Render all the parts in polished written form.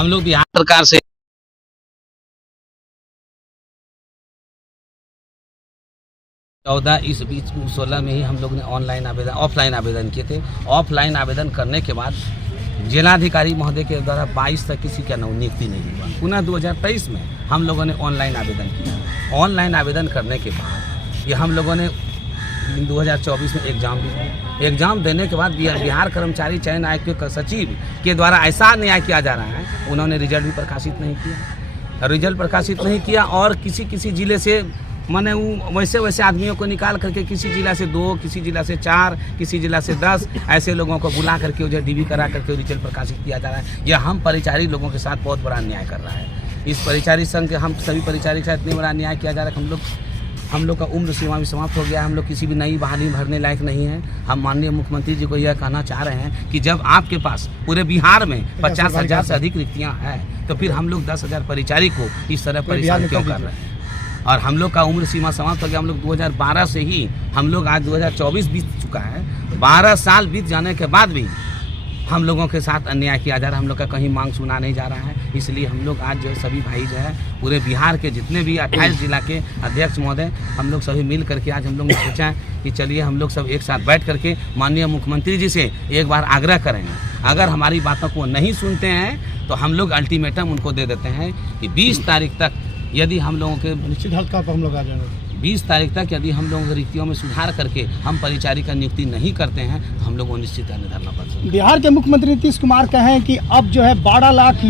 हम लोग बिहार सरकार से 14 इस बीच 16 में ही हम लोग ने ऑफलाइन आवेदन किए थे। ऑफलाइन आवेदन करने के बाद जिलाधिकारी महोदय के द्वारा 22 तक किसी का नियुक्ति नहीं हुआ। पुनः 2023 में हम लोगों ने ऑनलाइन आवेदन किया। ऑनलाइन आवेदन करने के बाद ये हम लोगों ने 2024 में एग्ज़ाम देने के बाद बिहार कर्मचारी चयन आयोग के सचिव के द्वारा ऐसा न्याय किया जा रहा है, उन्होंने रिजल्ट भी प्रकाशित नहीं किया और किसी ज़िले से मैंने वैसे आदमियों को निकाल करके किसी जिला से 2, किसी जिला से 4, किसी जिला से 10 ऐसे लोगों को बुला करके उधर डीबी करा करके रिजल्ट प्रकाशित किया जा रहा है। यह हम परिचारी लोगों के साथ बहुत बड़ा अन्याय कर रहा है। इस परिचारी संघ के हम सभी परिचारी के साथ इतने बड़ा अन्याय किया जा रहा है कि हम लोग का उम्र सीमा भी समाप्त हो गया है। हम लोग किसी भी नई बहाली भरने लायक नहीं है। हम माननीय मुख्यमंत्री जी को यह कहना चाह रहे हैं कि जब आपके पास पूरे बिहार में 50,000 से अधिक रिक्तियाँ हैं तो फिर हम लोग 10,000 परिचारी को इस तरह परेशान क्यों कर रहे हैं। और हम लोग का उम्र सीमा समाप्त हो गया। हम लोग 2012 से ही हम लोग आज 2024 बीत चुका है। 12 साल बीत जाने के बाद भी हम लोगों के साथ अन्याय किया जा रहा है। हम लोग का कहीं मांग सुना नहीं जा रहा है। इसलिए हम लोग आज जो है सभी भाई जो है पूरे बिहार के जितने भी 28 जिला के अध्यक्ष महोदय हम लोग सभी मिल करके आज हम लोग ने सोचा कि चलिए हम लोग सब एक साथ बैठ करके माननीय मुख्यमंत्री जी से एक बार आग्रह करेंगे। अगर हमारी बातों को नहीं सुनते हैं तो हम लोग अल्टीमेटम उनको दे देते हैं कि 20 तारीख तक यदि हम लोगों के निश्चित हद का हम लोग आ जाएंगे। 20 तारीख तक यदि हम लोगों की रिक्तियों में सुधार करके हम परिचारी का नियुक्ति नहीं करते हैं तो हम लोग को निश्चित धरना पड़ सकता है। बिहार के मुख्यमंत्री नीतीश कुमार कहें कि अब जो है 12 लाख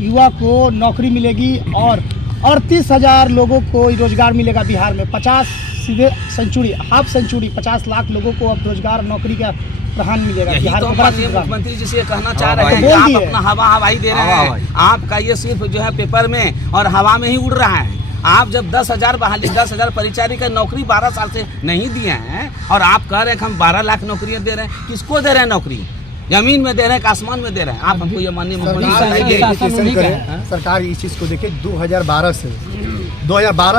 युवा को नौकरी मिलेगी और 38,000 लोगों को रोजगार मिलेगा बिहार में। 50 सीधे सेंचुरी, हाफ सेंचुरी 50 लाख लोगों को अब रोजगार नौकरी का प्रधान मिलेगा। बिहार तो मुख्यमंत्री जी से कहना चाह रहे हैं कि आप अपना हवाई दे रहे हैं। आपका ये सिर्फ जो है पेपर में और हवा में ही उड़ रहा है। आप जब 10,000 परिचारी का नौकरी 12 साल से नहीं दिए हैं और आप कह रहे हैं कि हम 12 लाख नौकरियां दे रहे हैं। किसको दे रहे हैं नौकरी? जमीन में दे रहे हैं, आसमान में दे रहे हैं? आप हमको ये माननीय मुख्यमंत्री सरकार इस चीज़ को देखे 2012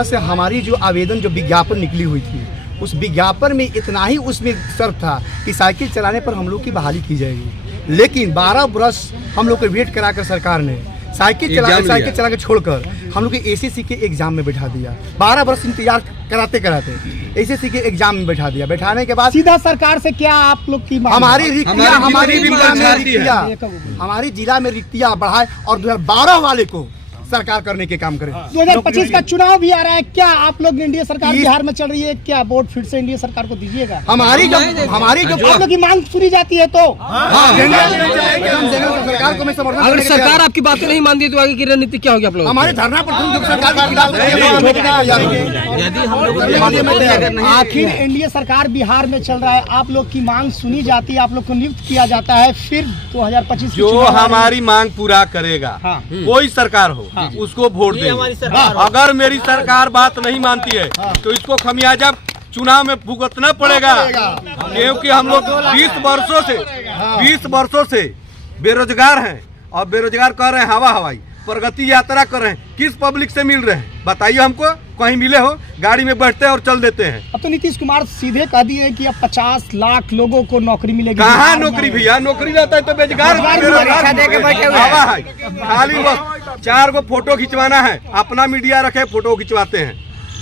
से हमारी जो आवेदन जो विज्ञापन निकली हुई थी उस विज्ञापन में इतना ही उसमें शर्त था कि साइकिल चलाने पर हम लोग की बहाली की जाएगी। लेकिन 12 वर्ष हम लोग को वेट कराकर सरकार ने साइकिल चला के छोड़कर हम लोग के एसएससी के एग्जाम में बैठा दिया। 12 वर्ष इंतजार कराते एसएससी के एग्जाम में बैठा दिया। बैठाने के बाद सीधा सरकार से क्या आप लोग की हमारी जिला में रिक्तियां बढ़ाए और 2012 वाले को सरकार करने के काम करे। 2025 का चुनाव भी आ रहा है, क्या आप लोग इंडिया सरकार बिहार में चल रही है, क्या वोट फिर से इंडिया सरकार को दीजिएगा? हमारी जो आप लोग की मांग सुनी जाती है तो सरकार को मैं समर्थन। अगर सरकार आपकी बातें नहीं मानती तो आगे की रणनीति क्या होगी आप लोग? हमारे धरना पर यदि हम लोग आखिर एनडीए सरकार बिहार में चल रहा है, आप लोग की मांग सुनी जाती है, आप लोग को नियुक्त किया जाता है, फिर 2025 जो हमारी मांग पूरा करेगा कोई सरकार हो उसको वोट देंगे। अगर मेरी सरकार बात नहीं मानती है तो इसको खमियाजा चुनाव में भुगतना पड़ेगा। क्योंकि हम लोग 20 वर्षों से बेरोजगार हैं और बेरोजगार कर रहे हैं हवाई प्रगति यात्रा कर रहे हैं। किस पब्लिक से मिल रहे हैं बताइए हमको? कहीं मिले हो? गाड़ी में बैठते हैं और चल देते हैं। अब तो नीतीश कुमार सीधे कह दिए कि अब 50 लाख लोगों को नौकरी मिलेगी। कहाँ नौकरी भैया? नौकरी रहता है तो बेरोजगार खाली बस 4 गो फोटो खिंचवाना है, अपना मीडिया रखे फोटो खिंचवाते हैं।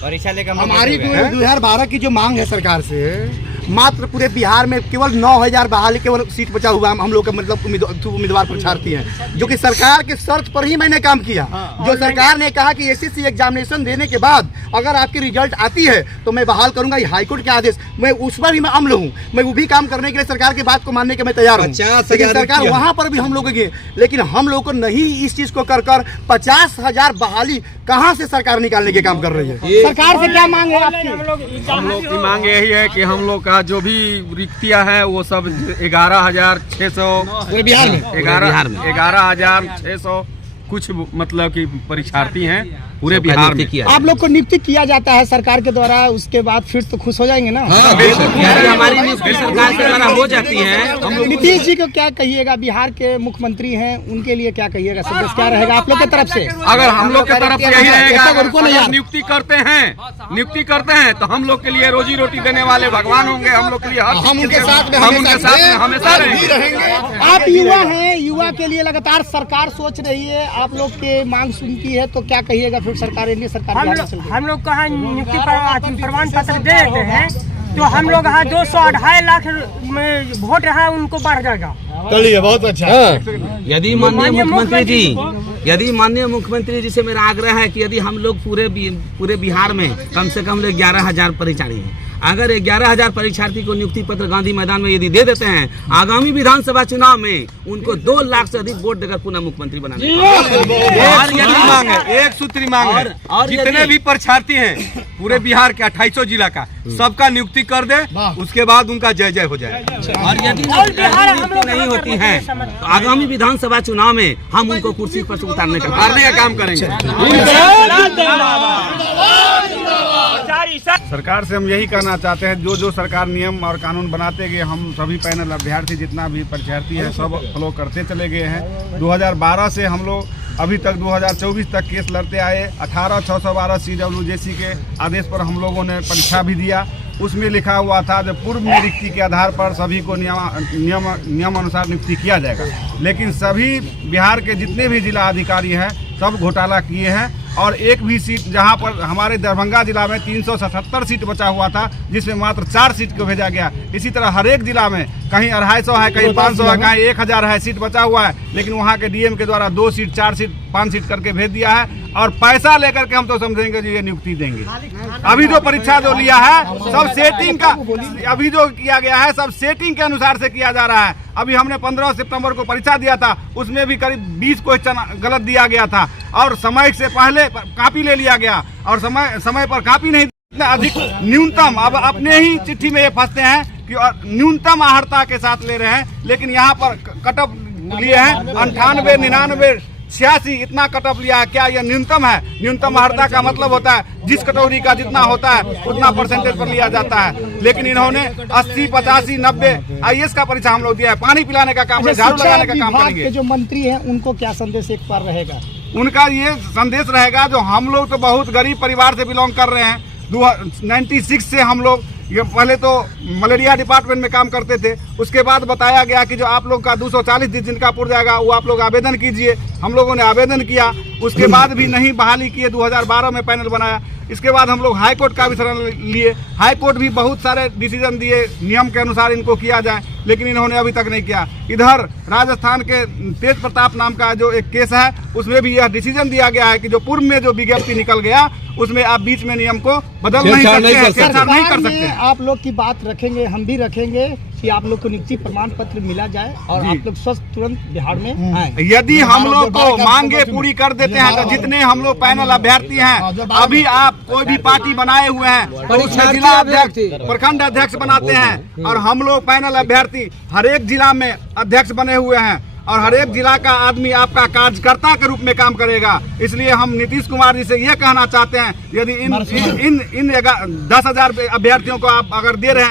हमारी 2012 की जो मांग है सरकार से, मात्र पूरे बिहार में केवल 9,000 बहाली केवल सीट बचा हुआ हम लोग का मतलब उम्मीदवार प्रत्याशी हैं, जो कि सरकार के शर्त पर ही मैंने काम किया। जो सरकार ने कहा कि एसएससी एग्जामिनेशन देने के बाद अगर आपकी रिजल्ट आती है तो मैं बहाल करूंगा, ये हाईकोर्ट के आदेश, मैं उस पर भी मैं अमल हूँ। मैं वो भी काम करने के लिए सरकार की बात को मानने के मैं तैयार हूँ। लेकिन सरकार वहाँ पर भी हम लोग गए, लेकिन हम लोग को नहीं इस चीज को कर 50,000 बहाली कहाँ से सरकार निकालने के काम कर रही है। सरकार से क्या मांग है आपकी? हम लोग की मांग यही है कि हम लोग का जो भी रिक्तियां हैं वो सब 11,600 बिहार में 11,600 कुछ मतलब कि परीक्षार्थी हैं पूरे बिहार में। आप लोग को नियुक्ति किया जाता है सरकार के द्वारा, उसके बाद फिर तो खुश हो जाएंगे ना? हमारी नियुक्ति सरकार के द्वारा हो जाती है। नीतीश जी को क्या कहिएगा, बिहार के मुख्यमंत्री हैं, उनके लिए क्या कहिएगा, संदेश क्या रहेगा आप लोग की तरफ से? अगर हम लोग की तरफ से यही रहेगा, अगर नियुक्ति करते हैं तो हम लोग के लिए रोजी रोटी देने वाले भगवान होंगे, हम लोग के लिए हम उनके साथ हमेशा रहेंगे। आप युवा हैं, युवा के लिए लगातार सरकार सोच रही है, आप लोग के मांग सुनती है, तो क्या कहिएगा फिर सरकार एनडीए सरकार? हम लोग कहाँ नियुक्ति प्रमाण पत्र दे देते हैं तो हम लोग यहाँ 200-2.5 लाख में वोट रहा उनको बढ़ जाएगा। चलिए बहुत अच्छा। यदि माननीय मुख्यमंत्री जी से मेरा आग्रह है कि यदि हम लोग पूरे बिहार में कम से कम 11,000 परीक्षार्थी हैं, अगर 11,000 परीक्षार्थी को नियुक्ति पत्र गांधी मैदान में यदि दे देते हैं, आगामी विधानसभा चुनाव में उनको 2 लाख से अधिक वोट देकर पुनः मुख्यमंत्री बनाने और यदि मांग है, एक सूत्री मांग है, जितने भी परीक्षार्थी हैं पूरे बिहार के 2800 जिला का, सबका नियुक्ति कर दे, उसके बाद उनका जय जय हो जाए। और यदि नियुक्ति नहीं होती है तो आगामी विधानसभा चुनाव में हम उनको कुर्सी पर से उतारने का काम करेंगे। सरकार से हम यही कहना चाहते हैं, जो सरकार नियम और कानून बनाते गए, हम सभी पैनल अभ्यर्थी जितना भी परीक्षार्थी है सब फॉलो करते चले गए हैं। 2012 से हम लोग अभी तक 2024 तक केस लड़ते आए। 18,612 CWJC के आदेश पर हम लोगों ने परीक्षा भी दिया। उसमें लिखा हुआ था जो पूर्व में नियुक्ति के आधार पर सभी को नियम अनुसार नियुक्ति किया जाएगा, लेकिन सभी बिहार के जितने भी जिला अधिकारी हैं सब घोटाला किए हैं। और एक भी सीट, जहां पर हमारे दरभंगा जिला में 377 सीट बचा हुआ था, जिसमें मात्र 4 सीट को भेजा गया। इसी तरह हर एक जिला में कहीं 250 है, कहीं 500 है, कहीं 1000 है सीट बचा हुआ है, लेकिन वहां के डीएम के द्वारा 2 सीट, 4 सीट, 5 सीट करके भेज दिया है। और पैसा लेकर के हम तो समझेंगे जी ये नियुक्ति देंगे। अभी जो परीक्षा जो लिया है सब सेटिंग का, अभी जो किया गया है सब सेटिंग के अनुसार से किया जा रहा है। अभी हमने 15 सितंबर को परीक्षा दिया था, उसमें भी करीब 20 क्वेश्चन गलत दिया गया था और समय से पहले कॉपी ले लिया गया और समय पर कॉपी नहीं, अधिक न्यूनतम। अब अपने ही चिट्ठी में ये फंसते हैं कि न्यूनतम आहर्ता के साथ ले रहे हैं, लेकिन यहाँ पर कटअप लिए हैं 98, 99, 86 इतना कटअप लिया है। क्या यह न्यूनतम है? न्यूनतम आहर्ता का मतलब होता है जिस कटोरी का जितना होता है उतना परसेंटेज पर लिया जाता है, लेकिन इन्होंने 80, 85, 90 IAS का परीक्षा हम लोग दिया है। पानी पिलाने का काम, झाड़ू लगाने का काम करेंगे। जो मंत्री हैं उनको क्या संदेश एक बार रहेगा? उनका ये संदेश रहेगा, जो हम लोग तो बहुत गरीब परिवार से बिलोंग कर रहे हैं। 96 से हम लोग ये पहले तो मलेरिया डिपार्टमेंट में काम करते थे, उसके बाद बताया गया कि जो आप लोग का 240 दिन जिनका पुर जाएगा वो आप लोग आवेदन कीजिए। हम लोगों ने आवेदन किया, उसके बाद भी नहीं बहाली किए। 2012 में पैनल बनाया, इसके बाद हम लोग हाई कोर्ट का भी शरण लिए। हाई कोर्ट भी बहुत सारे डिसीजन दिए नियम के अनुसार इनको किया जाए, लेकिन इन्होंने अभी तक नहीं किया। इधर राजस्थान के तेज प्रताप नाम का जो एक केस है, उसमें भी यह डिसीजन दिया गया है कि जो पूर्व में जो विज्ञप्ति निकल गया उसमें आप बीच में नियम को बदल नहीं सकते हैं, छेड़छाड़ नहीं कर सकते। आप लोग की बात रखेंगे, हम भी रखेंगे कि आप लोग को नियुक्ति प्रमाण पत्र मिला जाए और आप लोग स्वस्थ तुरंत बिहार में आए। यदि हम लोग को मांगे पूरी कर देते हैं तो जितने हम लोग पैनल अभ्यर्थी हैं, अभी आप कोई भी पार्टी बनाए हुए हैं, जिला अध्यक्ष, प्रखंड अध्यक्ष बनाते हैं, और हम लोग पैनल अभ्यर्थी हर एक जिला में अध्यक्ष बने हुए हैं और हर एक जिला का आदमी आपका कार्यकर्ता के रूप में काम करेगा। इसलिए हम नीतीश कुमार जी से ये कहना चाहते हैं, यदि इन 10,000 अभ्यर्थियों को आप अगर दे रहे हैं